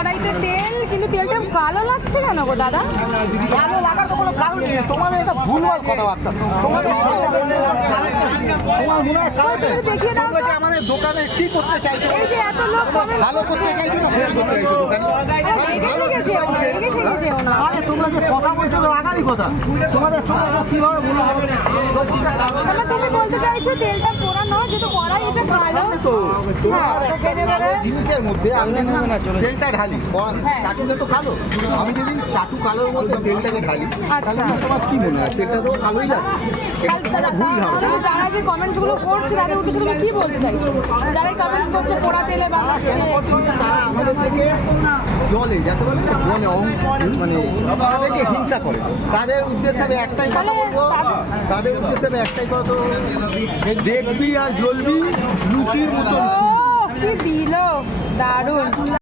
কড়াইতে তেল, কিন্তু তেলটা কালো লাগছে কেন গো দাদা? ভালো লাগার তো কোনো কারণ নেই, তোমাদের এটা ভুলভাল কথাবার্তা। তোমাদের তোমার মনে হয় কারণটা দেখিয়ে দাও তোমরা যে আমাদের দোকানে কি করতে চাইছো? এই যে এত লোক কমেন্ট ভালো করতে চাইছো না ভুল করতে চাইছো দোকানে? আরে তোমরা যে কথা বলছো তো আগারই কথা, তোমাদের সঙ্গে কিভাবে বলা হবে? তুমি বলতে চাইছো তেলটা পোড়া নয়, যেহেতু কড়াই এটা কালো তো তোমার একটা ভালো জিনিসের মধ্যে আমি যদি তেলটা ঢালি, চাটুটা তো কালো, আমি যদি চাটু কালোর মধ্যে তেলটাকে ঢালি, তাহলে তোমার কি মনে হয় তেলটা তো কালোই লাগবে? যারা যে কমেন্টস গুলো করছে তাদের উদ্দেশ্যে তুমি কি বলতে চাইছো? যারা কমেন্টস করছে পোড়া তেলে বানাচ্ছে, তারা আমাদের থেকে জলে যাতে বলে না, জলে মানে আমাদেরকে হিংসা করে। তাদের উদ্দেশ্যে আমি একটাই কথা বলবো, তাদের উদ্দেশ্যে আমি একটাই কথা বলবো, দেখবি আর জ্বলবি লুচির মতো। কি দিল দারুণ।